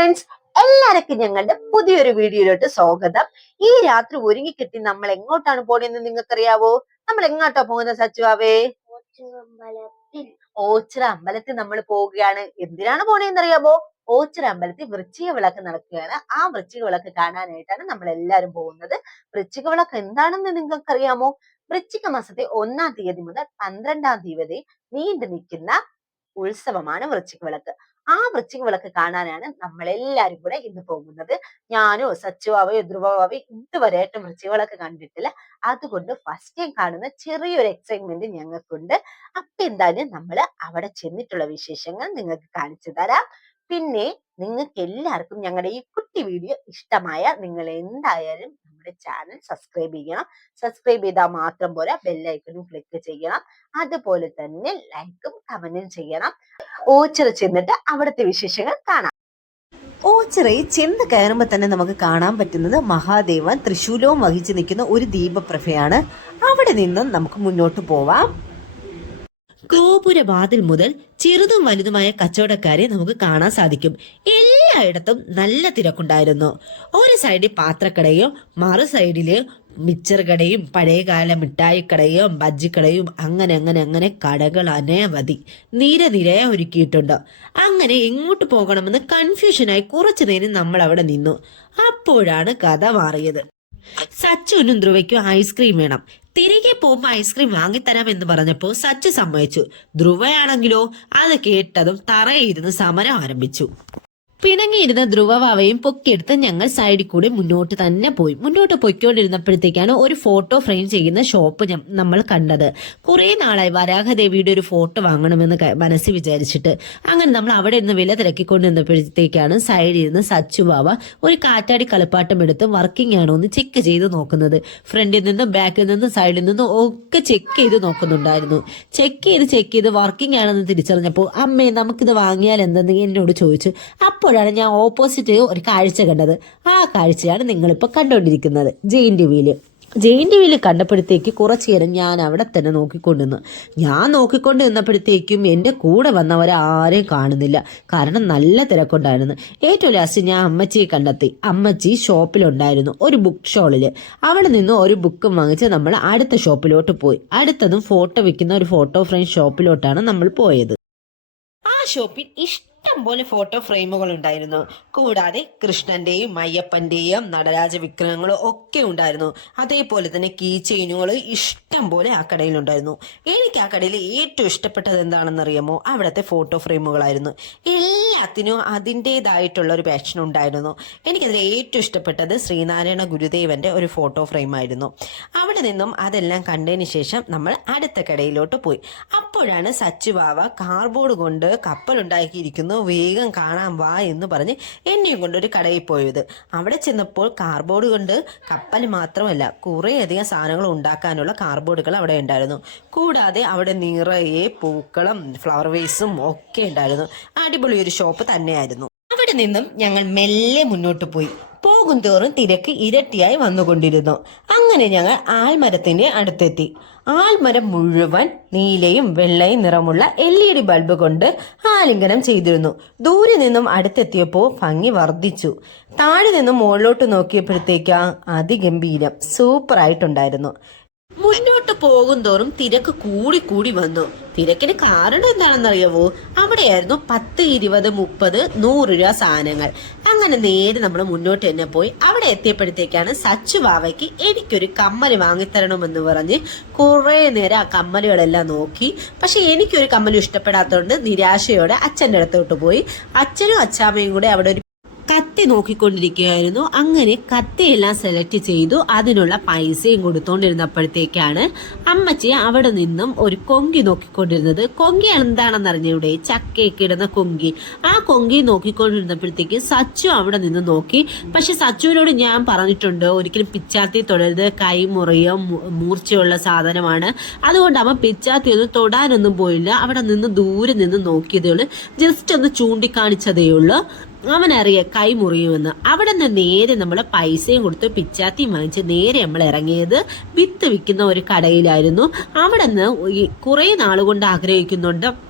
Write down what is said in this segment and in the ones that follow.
Friends എല്ലാവർക്കും ഞങ്ങളുടെ പുതിയൊരു വീഡിയോയിലോട്ട് സ്വാഗതം. ഈ രാത്രി ഒരുങ്ങി കിട്ടി നമ്മൾ എങ്ങോട്ടാണ് പോണെന്ന് നിങ്ങൾക്കറിയാവോ? നമ്മൾ എങ്ങോട്ടാ പോകുന്നത് സച്ചുവാവേ ഓച്ചിറ അമ്പലത്തിൽ നമ്മൾ പോവുകയാണ്. എന്തിനാണ് പോണേന്ന് അറിയാമോ ഓച്ചിറ അമ്പലത്തിൽ വൃശ്ചിക വിളക്ക് നടക്കുകയാണ്. ആ വൃശ്ചിക വിളക്ക് കാണാനായിട്ടാണ് നമ്മൾ എല്ലാവരും പോകുന്നത്. വൃശ്ചിക വിളക്ക് എന്താണെന്ന് നിങ്ങൾക്കറിയാമോ? വൃശ്ചിക മാസത്തെ ഒന്നാം തീയതി മുതൽ പന്ത്രണ്ടാം തീയതി നീണ്ടു നിൽക്കുന്ന ഉത്സവമാണ് വൃശ്ചിക വിളക്ക്. ആ വൃശ്ചിക വിളക്ക് കാണാനാണ് നമ്മളെല്ലാരും കൂടെ ഇന്ന് പോകുന്നത്. ഞാനോ സച്ചുവാവയോ ഇതുവരെ ഇതുവരെയായിട്ടും വൃശ്ചിക വിളക്ക് കണ്ടിട്ടില്ല. അതുകൊണ്ട് ഫസ്റ്റ് ടൈം കാണുന്ന ചെറിയൊരു എക്സൈറ്റ്മെന്റ് ഞങ്ങൾക്കുണ്ട്. അപ്പൊ എന്തായാലും നമ്മൾ അവിടെ ചെന്നിട്ടുള്ള വിശേഷങ്ങൾ നിങ്ങൾക്ക് കാണിച്ചു തരാം. പിന്നെ നിങ്ങൾക്ക് എല്ലാവർക്കും ഞങ്ങളുടെ ഈ കുട്ടി വീഡിയോ ഇഷ്ടമായ നിങ്ങൾ എന്തായാലും നമ്മുടെ ചാനൽ സബ്സ്ക്രൈബ് ചെയ്യണം. സബ്സ്ക്രൈബ് ചെയ്താൽ മാത്രം പോരാ ബെല്ലൈക്കണും ക്ലിക്ക് ചെയ്യണം. അതുപോലെ തന്നെ ലൈക്കും കമന്റും ചെയ്യണം. ഓച്ചിറ ചെന്നിട്ട് അവിടുത്തെ വിശേഷങ്ങൾ കാണാം. ഓച്ചിറയിൽ ചെന്ന് കയറുമ്പോൾ തന്നെ നമുക്ക് കാണാൻ പറ്റുന്നത് മഹാദേവൻ തൃശൂലവും വഹിച്ചു നിൽക്കുന്ന ഒരു ദീപപ്രഭയാണ്. അവിടെ നിന്നും നമുക്ക് മുന്നോട്ട് പോവാം. ഗോപുരവാതിൽ മുതൽ ചെറുതും വലുതുമായ കച്ചവടക്കാരെ നമുക്ക് കാണാൻ സാധിക്കും. എല്ലായിടത്തും നല്ല തിരക്കുണ്ടായിരുന്നു. ഒരു സൈഡിൽ പാത്രക്കടയും മറു സൈഡിൽ മിച്ചർ കടയും പഴയകാല മിഠായിക്കടയും ബജ്ജിക്കടയും അങ്ങനെ അങ്ങനെ അങ്ങനെ കടകൾ അനവധി നിര നിരയെ ഒരുക്കിയിട്ടുണ്ട്. അങ്ങനെ എങ്ങോട്ട് പോകണമെന്ന് കൺഫ്യൂഷനായി കുറച്ചു നേരം നമ്മൾ അവിടെ നിന്നു. അപ്പോഴാണ് കഥ മാറിയത്. സച്ചുനും ധ്രുവയ്ക്കും ഐസ്ക്രീം വേണം. തിരികെ പോകുമ്പോ ഐസ്ക്രീം വാങ്ങിത്തരാം എന്ന് പറഞ്ഞപ്പോ സച്ചു സമ്മതിച്ചു. ധ്രുവയാണെങ്കിലോ? അത് കേട്ടതും തറയിരുന്ന് സമരം ആരംഭിച്ചു. പിണങ്ങിയിരുന്ന ധ്രുവവാവയും പൊക്കിയെടുത്ത് ഞങ്ങൾ സൈഡിൽ കൂടി മുന്നോട്ട് തന്നെ പോയി. മുന്നോട്ട് പൊയ്ക്കൊണ്ടിരുന്നപ്പോഴത്തേക്കാണ് ഒരു ഫോട്ടോ ഫ്രെയിം ചെയ്യുന്ന ഷോപ്പ് നമ്മൾ കണ്ടത്. കുറേ നാളായി വരാഹദേവിയുടെ ഒരു ഫോട്ടോ വാങ്ങണമെന്ന് മനസ്സിൽ വിചാരിച്ചിട്ട്. അങ്ങനെ നമ്മൾ അവിടെ ഇരുന്ന് വില തിരക്കിക്കൊണ്ടിരുന്നപ്പോഴത്തേക്കാണ് സൈഡിൽ ഇരുന്ന് സച്ചു ബാവ ഒരു കാറ്റാടി കളിപ്പാട്ടം എടുത്ത് വർക്കിംഗ് ആണോ എന്ന് ചെക്ക് ചെയ്ത് നോക്കുന്നത്. ഫ്രണ്ടിൽ നിന്നും ബാക്കിൽ നിന്നും സൈഡിൽ നിന്നും ഒക്കെ ചെക്ക് ചെയ്ത് നോക്കുന്നുണ്ടായിരുന്നു. ചെക്ക് ചെയ്ത് ചെക്ക് ചെയ്ത് വർക്കിംഗ് ആണെന്ന് തിരിച്ചറിഞ്ഞപ്പോൾ അമ്മേ നമുക്കിത് വാങ്ങിയാൽ എന്തെന്ന്? എന്നോട് ചോദിച്ചു. അപ്പോഴാണ് ഞാൻ ഓപ്പോസിറ്റ് ഒരു കാഴ്ച കണ്ടത്. ആ കാഴ്ചയാണ് നിങ്ങളിപ്പോൾ കണ്ടുകൊണ്ടിരിക്കുന്നത്. Giant wheel. ജെയിൻ വിയിൽ കണ്ടപ്പോഴത്തേക്ക് കുറച്ചു നേരം ഞാൻ അവിടെ തന്നെ നോക്കിക്കൊണ്ടിരുന്നു. ഞാൻ നോക്കിക്കൊണ്ട് നിന്നപ്പോഴത്തേക്കും എന്റെ കൂടെ വന്നവരെ ആരെയും കാണുന്നില്ല. കാരണം നല്ല തിരക്കുണ്ടായിരുന്നു. ഏറ്റവും ലാസ്റ്റ് ഞാൻ അമ്മച്ചിയെ കണ്ടെത്തി. അമ്മച്ചി ഷോപ്പിലുണ്ടായിരുന്നു ഒരു ബുക്ക് ഷോളിൽ അവിടെ നിന്ന് ഒരു ബുക്കും വാങ്ങിച്ച് നമ്മൾ അടുത്ത ഷോപ്പിലോട്ട് പോയി. അടുത്തതും ഫോട്ടോ വിൽക്കുന്ന ഒരു ഫോട്ടോ ഫ്രെയിം ഷോപ്പിലോട്ടാണ് നമ്മൾ പോയത്. ആ ഷോപ്പിൽ ഇഷ്ടം പോലെ ഫോട്ടോ ഫ്രെയിമുകൾ ഉണ്ടായിരുന്നു. കൂടാതെ കൃഷ്ണന്റെയും അയ്യപ്പന്റെയും നടരാജ വിഗ്രഹങ്ങളും ഒക്കെ ഉണ്ടായിരുന്നു. അതേപോലെ തന്നെ കീ ചെയിനുകൾ ഇഷ്ടം പോലെ ആ കടയിലുണ്ടായിരുന്നു എനിക്ക് ആ കടയിൽ ഏറ്റവും ഇഷ്ടപ്പെട്ടത് എന്താണെന്നറിയാമോ അവിടുത്തെ ഫോട്ടോ ഫ്രെയിമുകളായിരുന്നു എല്ലാത്തിനും അതിന്റെതായിട്ടുള്ള ഒരു പാഷൻ ഉണ്ടായിരുന്നു. എനിക്കതിൽ ഏറ്റവും ഇഷ്ടപ്പെട്ടത് ശ്രീനാരായണ ഗുരുദേവന്റെ ഒരു ഫോട്ടോ ഫ്രെയിമായിരുന്നു അവിടെ നിന്നും അതെല്ലാം കണ്ടതിന് ശേഷം നമ്മൾ അടുത്ത കടയിലോട്ട് പോയി. അപ്പോഴാണ് സച്ചുബാവ കാർബോർഡ് കൊണ്ട് കപ്പലുണ്ടാക്കിയിരിക്കുന്നു വേഗം കാണാൻ വാ എന്ന് പറഞ്ഞ് എന്നെയും കൊണ്ട് ഒരു കടയിൽ പോയത്. അവിടെ ചെന്നപ്പോൾ കാർബോർഡ് കൊണ്ട് കപ്പൽ മാത്രമല്ല കുറേയധികം സാധനങ്ങൾ ഉണ്ടാക്കാനുള്ള കാർബോർഡുകൾ അവിടെ ഉണ്ടായിരുന്നു. കൂടാതെ അവിടെ നിറയെ പൂക്കളും ഫ്ലവർ വേസും ഒക്കെ ഉണ്ടായിരുന്നു. അടിപൊളി ഒരു ഷോപ്പ് തന്നെയായിരുന്നു. അവിടെ നിന്നും ഞങ്ങൾ മെല്ലെ മുന്നോട്ട് പോയി. പോകും തോറും തിരക്ക് ഇരട്ടിയായി വന്നുകൊണ്ടിരുന്നു. അങ്ങനെ ഞങ്ങൾ ആൽമരത്തിന്റെ അടുത്തെത്തി. ആൽമരം മുഴുവൻ നീലയും വെള്ളയും നിറമുള്ള എൽ ഇ ഡി ബൾബ് കൊണ്ട് ആലിംഗനം ചെയ്തിരുന്നു. ദൂരെ നിന്നും അടുത്തെത്തിയപ്പോൾ ഭംഗി വർദ്ധിച്ചു. താഴെ നിന്നും മുകളിലോട്ട് നോക്കിയപ്പോഴത്തേക്ക് അതിഗംഭീരം സൂപ്പറായിട്ടുണ്ടായിരുന്നു. മുന്നോട്ട് പോകും തോറും തിരക്ക് കൂടി കൂടി വന്നു. തിരക്കിന് കാരണം എന്താണെന്നറിയാവോ? അവിടെയായിരുന്നു പത്ത് ഇരുപത് മുപ്പത് നൂറ് രൂപ സാധനങ്ങൾ. അങ്ങനെ നേരെ നമ്മൾ മുന്നോട്ട് തന്നെ പോയി. അവിടെ എത്തിയപ്പോഴത്തേക്കാണ് സച്ചു ബാവയ്ക്ക് എനിക്കൊരു കമ്മൽ വാങ്ങിത്തരണമെന്ന് പറഞ്ഞ് കുറേ നേരം ആ കമ്മലുകളെല്ലാം നോക്കി. പക്ഷെ എനിക്കൊരു കമ്മലും ഇഷ്ടപ്പെടാത്തതുകൊണ്ട് നിരാശയോടെ അച്ഛന്റെ അടുത്തോട്ട് പോയി. അച്ഛനും അച്ഛാമ്മയും കൂടെ അവിടെ ഒരു കത്തി നോക്കിക്കൊണ്ടിരിക്കുകയായിരുന്നു. അങ്ങനെ കത്തിയെല്ലാം സെലക്ട് ചെയ്തു. അതിനുള്ള പൈസയും കൊടുത്തോണ്ടിരുന്നപ്പോഴത്തേക്കാണ് അമ്മച്ചി അവിടെ നിന്നും ഒരു കൊങ്കി നോക്കിക്കൊണ്ടിരുന്നത്. കൊങ്കി എന്താണെന്ന് അറിഞ്ഞൂടെ ചക്കയൊക്കെ ഇടുന്ന കൊങ്കി. ആ കൊങ്കി നോക്കിക്കൊണ്ടിരുന്നപ്പോഴത്തേക്ക് സച്ചു അവിടെ നിന്ന് നോക്കി. പക്ഷെ സച്ചുവിനോട് ഞാൻ പറഞ്ഞിട്ടുണ്ട് ഒരിക്കലും പിച്ചാത്തി തൊടരുത്. കൈ മുറിയോ മൂർച്ചയുള്ള സാധനമാണ്. അതുകൊണ്ട് അവൻ പിച്ചാത്തി ഒന്നും തൊടാനൊന്നും പോയില്ല. അവിടെ നിന്ന് ദൂരെ നിന്ന് നോക്കിയതേ ഉള്ളൂ. ജസ്റ്റ് ഒന്ന് ചൂണ്ടിക്കാണിച്ചതേ ഉള്ളൂ. അവനറിയ കൈ മുറിയുമെന്ന്. അവിടെ നിന്ന് നേരെ നമ്മൾ പൈസയും കൊടുത്ത് പിച്ചാത്തിയും വാങ്ങിച്ച് നേരെ നമ്മൾ ഇറങ്ങിയത് വിത്ത് വിൽക്കുന്ന ഒരു കടയിലായിരുന്നു. അവിടെ നിന്ന് കുറേ നാളുകൊണ്ട് ആഗ്രഹിക്കുന്നുണ്ട്.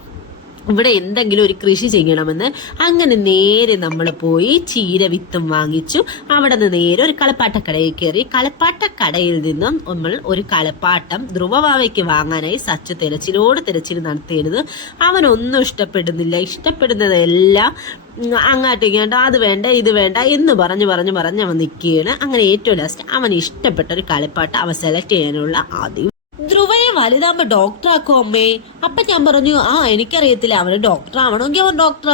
ഇവിടെ എന്തെങ്കിലും ഒരു കൃഷി ചെയ്യണമെന്ന് അങ്ങനെ നേരെ നമ്മൾ പോയി ചീര വിത്തും വാങ്ങിച്ചു. അവിടെ നിന്ന് നേരെ ഒരു കളപ്പാട്ടക്കടയിൽ കയറി. കളപ്പാട്ടക്കടയിൽ നിന്നും നമ്മൾ ഒരു കളപ്പാട്ടം ധ്രുവവാവയ്ക്ക് വാങ്ങാനായി സച്ച് തിരച്ചിലോട് തിരച്ചിൽ നടത്തിയിരുന്നത്. അവനൊന്നും ഇഷ്ടപ്പെടുന്നില്ല. ഇഷ്ടപ്പെടുന്നതെല്ലാം അങ്ങോട്ടും അത് വേണ്ട ഇത് വേണ്ട എന്ന് പറഞ്ഞു പറഞ്ഞു പറഞ്ഞ് അവൻ നിൽക്കുകയാണ്. അങ്ങനെ ഏറ്റവും ലാസ്റ്റ് അവന് ഇഷ്ടപ്പെട്ട ഒരു കളിപ്പാട്ട് അവൻ സെലക്ട് ചെയ്യാനുള്ള ആദ്യം ധ്രുവയെ വലുതാകുമ്പോ ഡോക്ടർ ആക്കും അമ്മേ. അപ്പൊ ഞാൻ പറഞ്ഞു ആ എനിക്കറിയത്തില്ല അവന് ഡോക്ടർ ആവണമെങ്കിൽ അവൻ ഡോക്ടർ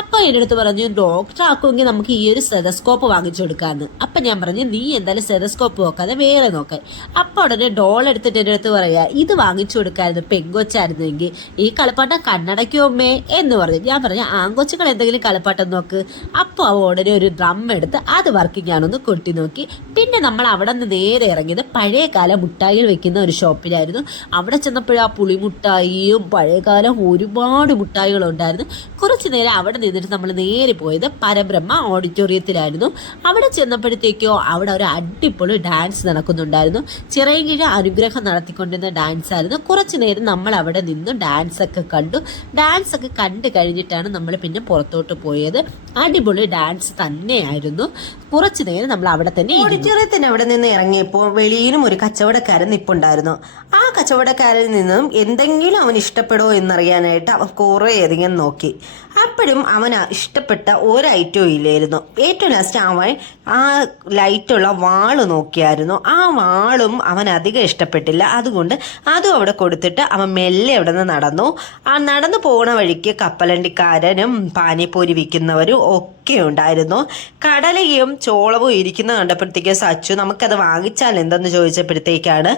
അപ്പൊ എന്റെ അടുത്ത് പറഞ്ഞു ഡോക്ടർ ആക്കുമെങ്കിൽ നമുക്ക് ഈ ഒരു സെതസ്കോപ്പ് വാങ്ങിച്ചു കൊടുക്കാന്ന് അപ്പൊ ഞാൻ പറഞ്ഞു നീ എന്തായാലും സെതസ്കോപ്പ് നോക്കാതെ വേറെ നോക്കാൻ അപ്പൊ ഉടനെ ഡോൾ എടുത്തിട്ട് എന്റെ അടുത്ത് പറയാ ഇത് വാങ്ങിച്ചു കൊടുക്കായിരുന്നു പെങ്കൊച്ചായിരുന്നെങ്കിൽ ഈ കളിപ്പാട്ടം കണ്ണടയ്ക്കോ അമ്മേ എന്ന് പറഞ്ഞു. ഞാൻ പറഞ്ഞു ആങ്കൊച്ചുകൾ എന്തെങ്കിലും കളിപ്പാട്ടം നോക്ക്. അപ്പോൾ അവ ഉടനെ ഒരു ഡ്രം എടുത്ത് അത് വർക്കിംഗ് ആണെന്ന് കൊട്ടി നോക്കി. പിന്നെ നമ്മൾ അവിടെ നിന്ന് നേരെ ഇറങ്ങിയത് പഴയകാല മുട്ടായികൾ വെക്കുന്ന ഒരു ഷോപ്പിലായിരുന്നു അവിടെ ചെന്നപ്പോഴും ആ പുളിമുട്ടായിയും പഴയകാലം ഒരുപാട് മുട്ടായികളുണ്ടായിരുന്നു. കുറച്ച് നേരം അവിടെ നിന്നിട്ട് നമ്മൾ നേരെ പോയത് പരബ്രഹ്മ ഓഡിറ്റോറിയത്തിലായിരുന്നു അവിടെ ചെന്നപ്പോഴത്തേക്കോ അവിടെ ഒരു അടിപൊളി ഡാൻസ് നടക്കുന്നുണ്ടായിരുന്നു. ചിറയൻകീഴ അനുഗ്രഹം നടത്തിക്കൊണ്ടിരുന്ന ഡാൻസ് ആയിരുന്നു. കുറച്ച് നേരം നമ്മൾ അവിടെ നിന്ന് ഡാൻസ് ഒക്കെ കണ്ടു. ഡാൻസ് ഒക്കെ കണ്ടു കഴിഞ്ഞിട്ടാണ് നമ്മൾ പിന്നെ പുറത്തോട്ട് പോയത്. അടിപൊളി ഡാൻസ് തന്നെയായിരുന്നു. കുറച്ചു നേരം നമ്മൾ അവിടെ തന്നെ. ഓഡിറ്റോറിയത്തിന് അവിടെ നിന്ന് ഇറങ്ങിയപ്പോൾ വെളിയിലും ഒരു കച്ചവടക്കാരൻ നിപ്പുണ്ടായിരുന്നു. ആ കച്ചവടക്കാരിൽ നിന്നും എന്തെങ്കിലും അവൻ ഇഷ്ടപ്പെടുമോ എന്നറിയാനായിട്ട് അവൻ കുറേയധികം നോക്കി. അപ്പോഴും അവൻ ഇഷ്ടപ്പെട്ട ഒരു ഐറ്റവും ഇല്ലായിരുന്നു. ഏറ്റവും ലാസ്റ്റ് അവൻ ആ ലൈറ്റുള്ള വാൾ നോക്കിയായിരുന്നു. ആ വാളും അവൻ അധികം ഇഷ്ടപ്പെട്ടില്ല. അതുകൊണ്ട് അതും അവിടെ കൊടുത്തിട്ട് അവൻ മെല്ലെ അവിടെ നിന്ന് നടന്നു. ആ നടന്നു പോണ വഴിക്ക് കപ്പലണ്ടിക്കാരനും പാനിപ്പൂരി വിൽക്കുന്നവരും ഒക്കെ ഉണ്ടായിരുന്നു. കടലയും ചോളവും ഇരിക്കുന്ന കണ്ടപ്പോഴത്തേക്ക് സച്ചു നമുക്കത് വാങ്ങിച്ചാൽ എന്തെന്ന് ചോദിച്ചപ്പോഴത്തേക്കാണ്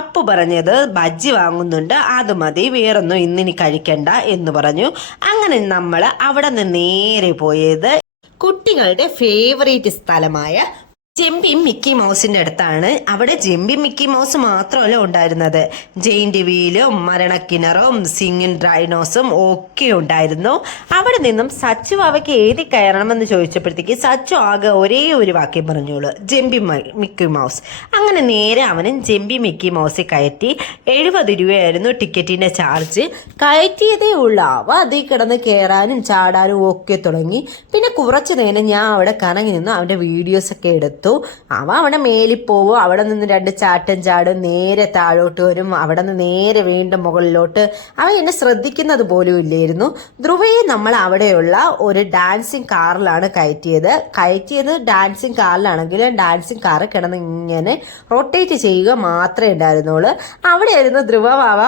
അപ്പു പറഞ്ഞത് ബജ്ജി വാങ്ങുന്നുണ്ട് അത് മതി വേറൊന്നും ഇന്നിനി കഴിക്കണ്ട എന്ന് പറഞ്ഞു. അങ്ങനെ നമ്മൾ അവിടെ നിന്ന് നേരെ പോയത് കുട്ടികളുടെ ഫേവറേറ്റ് സ്ഥലമായ ജെമ്പി മിക്കി മൗസിന്റെ അടുത്താണ്. അവിടെ ജെമ്പി മിക്കി മൗസ് മാത്രമല്ല ഉണ്ടായിരുന്നത്. ജെയിൻ ടിവിയിലും മരണക്കിണറും സിംഗിൻ ഡ്രൈനോസും ഒക്കെ ഉണ്ടായിരുന്നു. അവിടെ നിന്നും സച്ചു അവയ്ക്ക് ഏതി കയറണമെന്ന് ചോദിച്ചപ്പോഴത്തേക്ക് സച്ചു ആകെ ഒരേ ഒരു വാക്യം പറഞ്ഞോളൂ. ജെമ്പി മിക്കി മൗസ്. അങ്ങനെ നേരെ അവനും ജെമ്പി മിക്കി മൗസിൽ കയറ്റി എഴുപത് രൂപയായിരുന്നു ടിക്കറ്റിന്റെ ചാർജ്. കയറ്റിയതേ ഉള്ളൂ. അവ അതിൽ കിടന്ന് കയറാനും ചാടാനും ഒക്കെ തുടങ്ങി. പിന്നെ കുറച്ചു നേരം ഞാൻ അവിടെ കറങ്ങി നിന്ന് അവന്റെ വീഡിയോസ് ഒക്കെ എടുത്തു അവ അവിടെ മേലിൽ പോവും അവിടെ നിന്ന് രണ്ട് ചാട്ടം ചാടും നേരെ താഴോട്ട് വരും അവിടെ നിന്ന് നേരെ വീണ്ടും മുകളിലോട്ട്. അവ എന്നെ ശ്രദ്ധിക്കുന്നത് പോലും ഇല്ലായിരുന്നു. ധ്രുവയെ നമ്മൾ അവിടെയുള്ള ഒരു ഡാൻസിങ് കാറിലാണ് കയറ്റിയത്. കയറ്റിയത് ഡാൻസിങ് കാറിലാണെങ്കിൽ ഡാൻസിങ് കാറ് കിടന്ന് ഇങ്ങനെ റൊട്ടേറ്റ് ചെയ്യുക മാത്രമേ ഉണ്ടായിരുന്നുള്ളൂ. അവിടെയായിരുന്നു ധ്രുവ വാവ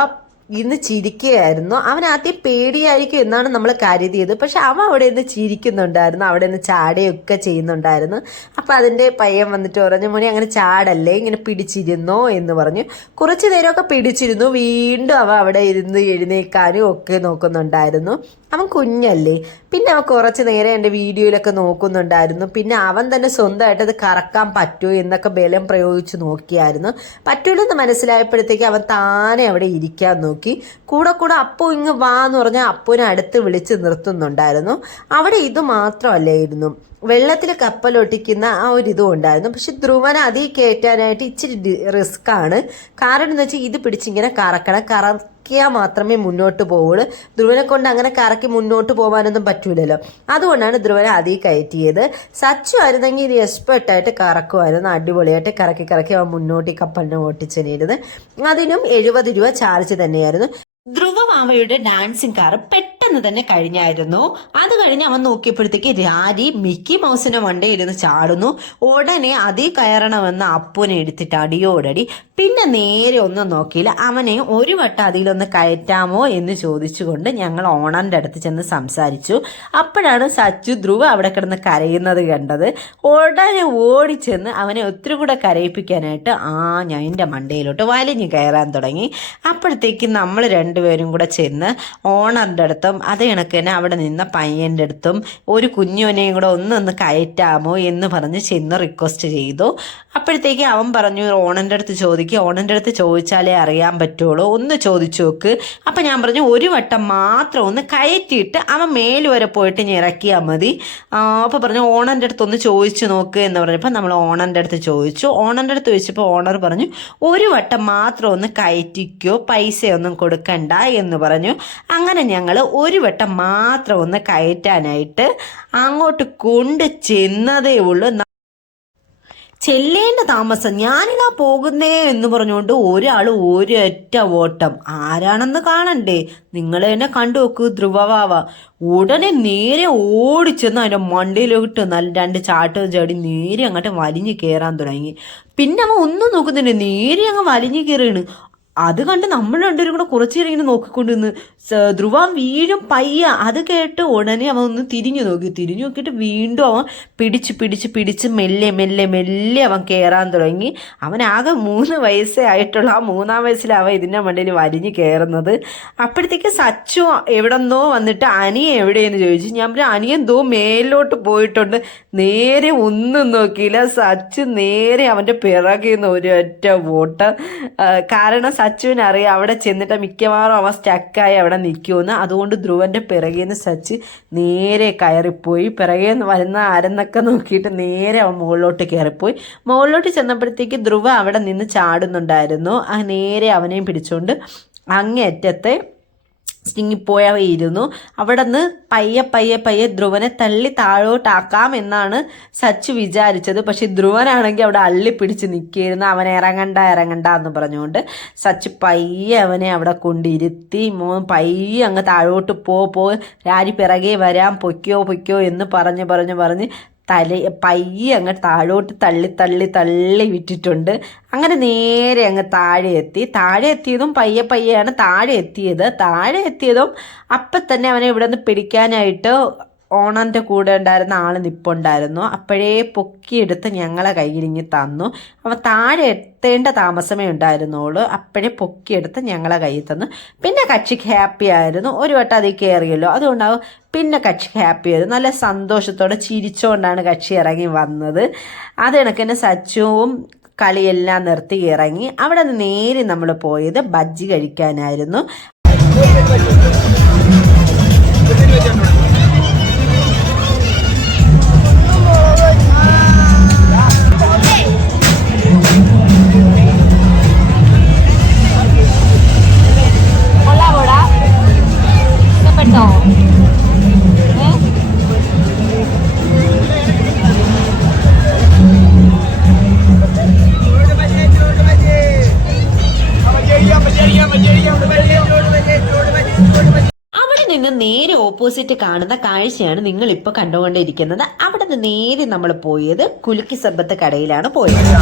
ഇന്ന് ചിരിക്കുകയായിരുന്നു. അവൻ ആദ്യം പേടിയായിരിക്കും എന്നാണ് നമ്മൾ കരുതിയത്. പക്ഷെ അവൻ അവിടെ നിന്ന് ചിരിക്കുന്നുണ്ടായിരുന്നു. അവിടെ നിന്ന് ചാടുകയൊക്കെ ചെയ്യുന്നുണ്ടായിരുന്നു. അപ്പം അതിന്റെ പയ്യൻ വന്നിട്ട് പറഞ്ഞു മോനെ അങ്ങനെ ചാടല്ലേ? ഇങ്ങനെ പിടിച്ചിരുന്നോ? എന്ന് പറഞ്ഞു. കുറച്ച് നേരമൊക്കെ പിടിച്ചിരുന്നു. വീണ്ടും അവ അവിടെ ഇരുന്ന് എഴുന്നേക്കാനും ഒക്കെ നോക്കുന്നുണ്ടായിരുന്നു. അവൻ കുഞ്ഞല്ലേ. പിന്നെ അവൻ കുറച്ച് നേരം എന്റെ വീഡിയോയിലൊക്കെ നോക്കുന്നുണ്ടായിരുന്നു. പിന്നെ അവൻ തന്നെ സ്വന്തമായിട്ട് അത് കറക്കാൻ പറ്റുമോ എന്നൊക്കെ ബലം പ്രയോഗിച്ച് നോക്കിയായിരുന്നു. പറ്റൂലെന്ന് മനസ്സിലായപ്പോഴത്തേക്ക് അവൻ താനെ അവിടെ ഇരിക്കാൻ നോക്കി. കൂടെ കൂടെ അപ്പു ഇങ്ങ് വാ എന്ന് പറഞ്ഞാൽ അപ്പുവിനെ അടുത്ത് വിളിച്ച് നിർത്തുന്നുണ്ടായിരുന്നു. അവിടെ ഇത് മാത്രമല്ലായിരുന്നു. വെള്ളത്തിൽ കപ്പലൊട്ടിക്കുന്ന ആ ഒരു ഇതും ഉണ്ടായിരുന്നു. പക്ഷെ ധ്രുവന അതിൽ കയറ്റാനായിട്ട് ഇച്ചിരി റിസ്ക് ആണ്. കാരണം എന്ന് വെച്ചാൽ ഇത് പിടിച്ചിങ്ങനെ കറക്കണം. കറക്കിയാൽ മാത്രമേ മുന്നോട്ട് പോവുള്ളൂ. ധ്രുവനെ കൊണ്ട് അങ്ങനെ കറക്കി മുന്നോട്ട് പോകാനൊന്നും പറ്റൂലല്ലോ. അതുകൊണ്ടാണ് ധ്രുവനെ അതിൽ കയറ്റിയത്. സച്ചു ആയിരുന്നെങ്കിൽ ഇത് എക്സ്പെർട്ടായിട്ട് കറക്കുമായിരുന്നു അടിപൊളിയായിട്ട് കറക്കി കറക്കി അവൻ മുന്നോട്ട് ഈ കപ്പലിനെ ഓട്ടിച്ചെനിരുന്നത് അതിനും എഴുപത് രൂപ ചാർജ് തന്നെയായിരുന്നു. ധ്രുവ മാമയുടെ ഡാൻസിങ് കാർ പെട്ടെന്ന് തന്നെ കഴിഞ്ഞായിരുന്നു. അത് കഴിഞ്ഞ് അവൻ നോക്കിയപ്പോഴത്തേക്ക് രാരി മിക്കി മൗസിനെ മണ്ടയിരുന്ന് ചാടുന്നു. ഉടനെ അതിൽ കയറണമെന്ന് അപ്പുനെ എടുത്തിട്ട് അടിയോടടി. പിന്നെ നേരെ ഒന്നും നോക്കിയില്ല. അവനെ ഒരു വട്ടം അതിലൊന്ന് കയറ്റാമോ എന്ന് ചോദിച്ചുകൊണ്ട് ഞങ്ങൾ ഓണന്റെ അടുത്ത് ചെന്ന് സംസാരിച്ചു. അപ്പോഴാണ് സച്ചു ധ്രുവ അവിടെ കിടന്ന് കരയുന്നത് കണ്ടത്. ഉടനെ ഓടിച്ചെന്ന് അവനെ ഒത്തിരി കൂടെ കരയിപ്പിക്കാനായിട്ട് ആ ഞാൻ എന്റെ മണ്ടയിലോട്ട് വലിഞ്ഞു കയറാൻ തുടങ്ങി. അപ്പോഴത്തേക്ക് നമ്മൾ രണ്ടുപേരും കൂടെ ചെന്ന് ഓണറിന്റെ അടുത്തും അതേ കണക്ക് തന്നെ അവിടെ നിന്ന പയ്യന്റെ അടുത്തും ഒരു കുഞ്ഞുവിനെയും കൂടെ ഒന്നൊന്ന് കയറ്റാമോ എന്ന് പറഞ്ഞ് ചെന്ന് റിക്വസ്റ്റ് ചെയ്തു. അപ്പോഴത്തേക്ക് അവൻ പറഞ്ഞു ഓണന്റെ അടുത്ത് ചോദിക്കുക ഓണന്റെ അടുത്ത് ചോദിച്ചാലേ അറിയാൻ പറ്റുള്ളൂ. ഒന്ന് ചോദിച്ചു നോക്ക്. അപ്പം ഞാൻ പറഞ്ഞു ഒരു വട്ടം മാത്രം ഒന്ന് കയറ്റിയിട്ട് അവൻ മേൽ വരെ പോയിട്ട് ഇനി ഇറക്കിയാൽ മതി. അപ്പോൾ പറഞ്ഞു ഓണന്റെ അടുത്ത് ഒന്ന് ചോദിച്ചു നോക്ക് എന്ന് പറഞ്ഞപ്പോൾ നമ്മൾ ഓണന്റെ അടുത്ത് ചോദിച്ചു. ഓണന്റെ അടുത്ത് ചോദിച്ചപ്പോൾ ഓണർ പറഞ്ഞു ഒരു വട്ടം മാത്രം ഒന്ന് കയറ്റിക്കോ പൈസയൊന്നും കൊടുക്കണ്ട എന്ന് പറഞ്ഞു. അങ്ങനെ ഞങ്ങൾ ഒരു ഒരു വട്ടം മാത്രം ഒന്ന് കയറ്റാനായിട്ട് അങ്ങോട്ട് കൊണ്ട് ചെന്നതേ ഉള്ളൂ. ചെല്ലേണ്ട താമസം. ഞാനിതാ പോകുന്നേ എന്ന് പറഞ്ഞുകൊണ്ട് ഒരാൾ ഒരൊറ്റ ഓട്ടം. ആരാണെന്ന് കാണണ്ടേ? നിങ്ങൾ തന്നെ കണ്ടു നോക്കൂ ധ്രുവവാവ. ഉടനെ നേരെ ഓടിച്ചെന്ന് അതിന്റെ മണ്ടയിലോട്ട് നല്ല രണ്ട് ചാട്ടവും ചാടി നേരെ അങ്ങോട്ട് വലിഞ്ഞു കയറാൻ തുടങ്ങി. പിന്നെ അവൻ ഒന്നും നോക്കുന്നില്ല. നേരെ അങ്ങ് വലിഞ്ഞു കയറിയാണ് അത് കണ്ട് നമ്മൾ രണ്ടുപേരും കൂടെ കുറച്ചു നേരം ഇങ്ങനെ നോക്കിക്കൊണ്ടിരുന്ന് ധ്രുവ വീഴും പയ്യ. അത് കേട്ട് ഉടനെ അവൻ ഒന്ന് തിരിഞ്ഞു നോക്കി. തിരിഞ്ഞു നോക്കിയിട്ട് വീണ്ടും അവൻ പിടിച്ച് പിടിച്ച് പിടിച്ച് മെല്ലെ മെല്ലെ മെല്ലെ അവൻ കയറാൻ തുടങ്ങി. അവനാകെ മൂന്ന് വയസ്സേ ആയിട്ടുള്ള. ആ മൂന്നാം വയസ്സിൽ അവൻ ഇതിന്റെ മണ്ടയിൽ വലിഞ്ഞ് കയറുന്നത് അപ്പോഴത്തേക്ക് സച്ചു എവിടെന്നോ വന്നിട്ട് അനിയൻ എവിടെയെന്ന് ചോദിച്ചു? ഞാൻ പറഞ്ഞു അനിയൻ എന്തോ മേലോട്ട് പോയിട്ടുണ്ട്. നേരെ ഒന്നും നോക്കിയില്ല. സച്ചു നേരെ അവന്റെ പിറകിൽ നിന്ന് ഒരൊറ്റ വോട്ട്. കാരണം സച്ചുവിന് അറിയാം അവിടെ ചെന്നിട്ട് മിക്കവാറും അവൻ സ്റ്റക്കായി അവിടെ നിൽക്കുമെന്ന്. അതുകൊണ്ട് ധ്രുവന്റെ പിറകിൽ നിന്ന് സച്ച് നേരെ കയറിപ്പോയി. പിറകെ വരുന്ന ആരെന്നൊക്കെ നോക്കിയിട്ട് നേരെ അവൻ മുകളിലോട്ട് കയറിപ്പോയി. മുകളിലോട്ട് ചെന്നപ്പോഴത്തേക്ക് ധ്രുവ അവിടെ നിന്ന് ചാടുന്നുണ്ടായിരുന്നു. ആ നേരെ അവനെയും പിടിച്ചുകൊണ്ട് അങ്ങേയറ്റത്തെ സ്റ്റിങ്ങിപ്പോയിരുന്നു അവിടെ നിന്ന് പയ്യെ പയ്യെ പയ്യെ ധ്രുവനെ തള്ളി താഴോട്ടാക്കാം എന്നാണ് സച്ച് വിചാരിച്ചത്. പക്ഷെ ധ്രുവനാണെങ്കിൽ അവിടെ അള്ളി പിടിച്ച് നിൽക്കുകയായിരുന്നു. അവൻ ഇറങ്ങണ്ട ഇറങ്ങണ്ട എന്ന് പറഞ്ഞുകൊണ്ട് സച്ച് പയ്യെ അവനെ അവിടെ കൊണ്ടിരുത്തി മോൻ പയ്യെ അങ്ങ് താഴോട്ട് പോ പോ. രാരി പിറകെ വരാം. പൊയ്ക്കോ പൊയ്ക്കോ എന്ന് പറഞ്ഞ് പറഞ്ഞ് പറഞ്ഞ് തല പയ്യെ അങ്ങ് താഴോട്ട് തള്ളി തള്ളി തള്ളി വിട്ടിട്ടുണ്ട് അങ്ങനെ നേരെ അങ്ങ് താഴെ എത്തി. താഴെ എത്തിയതും പയ്യെ പയ്യെയാണ് താഴെ എത്തിയത്. താഴെ എത്തിയതും അപ്പം തന്നെ അവനെ ഇവിടെ നിന്ന് പിടിക്കാനായിട്ട് ഓണന്റെ കൂടെ ഉണ്ടായിരുന്ന ആൾ നിപ്പുണ്ടായിരുന്നു. അപ്പോഴേ പൊക്കിയെടുത്ത് ഞങ്ങളെ കയ്യിലിങ്ങി തന്നു. അപ്പം താഴെ എത്തേണ്ട താമസമേ ഉണ്ടായിരുന്നുള്ളൂ. അപ്പോഴേ പൊക്കിയെടുത്ത് ഞങ്ങളെ കയ്യിൽ തന്നു. പിന്നെ കക്ഷിക്ക് ഹാപ്പി ആയിരുന്നു. ഒരു വട്ടം അതിൽ കയറിയല്ലോ അതുകൊണ്ടാവും പിന്നെ കക്ഷി ഹാപ്പി ആയിരുന്നു. നല്ല സന്തോഷത്തോടെ ചിരിച്ചുകൊണ്ടാണ് കക്ഷി ഇറങ്ങി വന്നത്. അത് കണക്കിന് സച്ചുവും കളിയെല്ലാം നിർത്തി ഇറങ്ങി. അവിടെ നേരെ നമ്മൾ പോയത് ബജ്ജി കഴിക്കാനായിരുന്നു. ഓപ്പോസിറ്റ് കാണുന്ന കാഴ്ചയാണ് നിങ്ങൾ ഇപ്പൊ കണ്ടുകൊണ്ടിരിക്കുന്നത് അവിടെ നിന്ന് നേരെ നമ്മൾ പോയത് കുലുക്കി സബത്ത് കടയിലാണ് പോയത്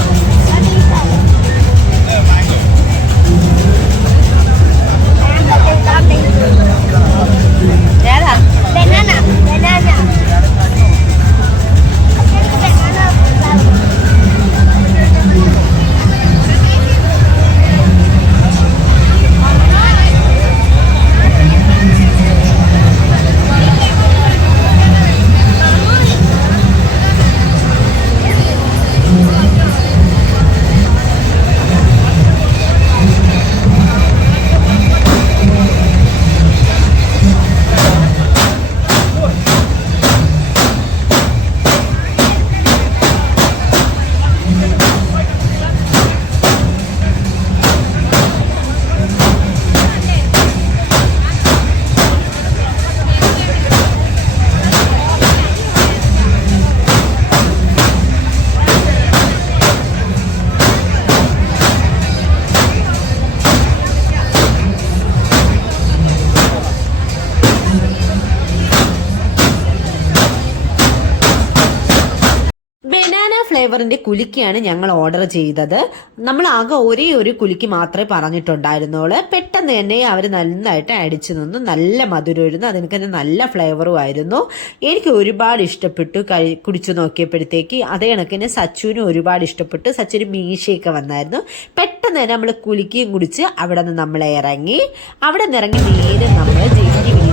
Banana. Banana. ഫ്ലേവറിന്റെ കുലുക്കിയാണ് ഞങ്ങൾ ഓർഡർ ചെയ്തത്. നമ്മൾ ആകെ ഒരേ ഒരു കുലുക്കി മാത്രമേ പറഞ്ഞിട്ടുണ്ടായിരുന്നുള്ളൂ. പെട്ടെന്ന് തന്നെ അവർ നന്നായിട്ട് അടിച്ചു നിന്നു. നല്ല മധുരമായിരുന്നു. അതിന് തന്നെ നല്ല ഫ്ലേവറും ആയിരുന്നു. എനിക്ക് ഒരുപാട് ഇഷ്ടപ്പെട്ടു കഴി കുടിച്ചു നോക്കിയപ്പോഴത്തേക്ക്. അതേ കണക്കിന് സച്ചുവിനും ഒരുപാട് ഇഷ്ടപ്പെട്ടു. സച്ചുവിന് മീശയൊക്കെ വന്നായിരുന്നു. പെട്ടെന്ന് തന്നെ നമ്മൾ കുലുക്കിയും കുടിച്ച് അവിടെ നിന്ന് നമ്മൾ ഇറങ്ങി. അവിടെ നിന്ന് ഇറങ്ങി നേരെ നമ്മൾ ജെഞ്ചി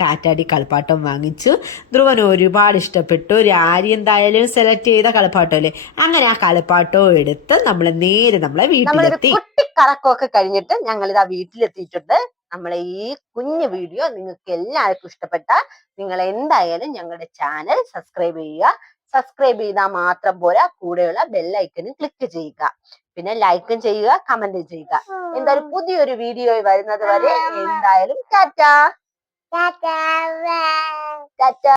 കാറ്റാടി കളിപ്പാട്ടം വാങ്ങിച്ചു. ധ്രുവൻ ഒരുപാട് ഇഷ്ടപ്പെട്ടു. രാരി എന്തായാലും സെലക്ട് ചെയ്ത കളിപ്പാട്ടം അല്ലേ? അങ്ങനെ ആ കളിപ്പാട്ടവും എടുത്ത് നമ്മൾ നേരെ നമ്മളെ വീട്ടിലെത്തി. കറക്കമൊക്കെ കഴിഞ്ഞിട്ട് ഞങ്ങൾ ഇതാ വീട്ടിലെത്തിയിട്ടുണ്ട്. നമ്മളെ ഈ കുഞ്ഞു വീഡിയോ നിങ്ങൾക്ക് എല്ലാവർക്കും ഇഷ്ടപ്പെട്ട നിങ്ങൾ എന്തായാലും ഞങ്ങളുടെ ചാനൽ സബ്സ്ക്രൈബ് ചെയ്യുക. സബ്സ്ക്രൈബ് ചെയ്താൽ മാത്രം പോരാ കൂടെയുള്ള ബെല്ലൈക്കനും ക്ലിക്ക് ചെയ്യുക. പിന്നെ ലൈക്കും ചെയ്യുക കമന്റും ചെയ്യുക. എന്തായാലും പുതിയൊരു വീഡിയോ വരുന്നത് വരെ എന്തായാലും ടാറ്റ. ടാറ്റാ.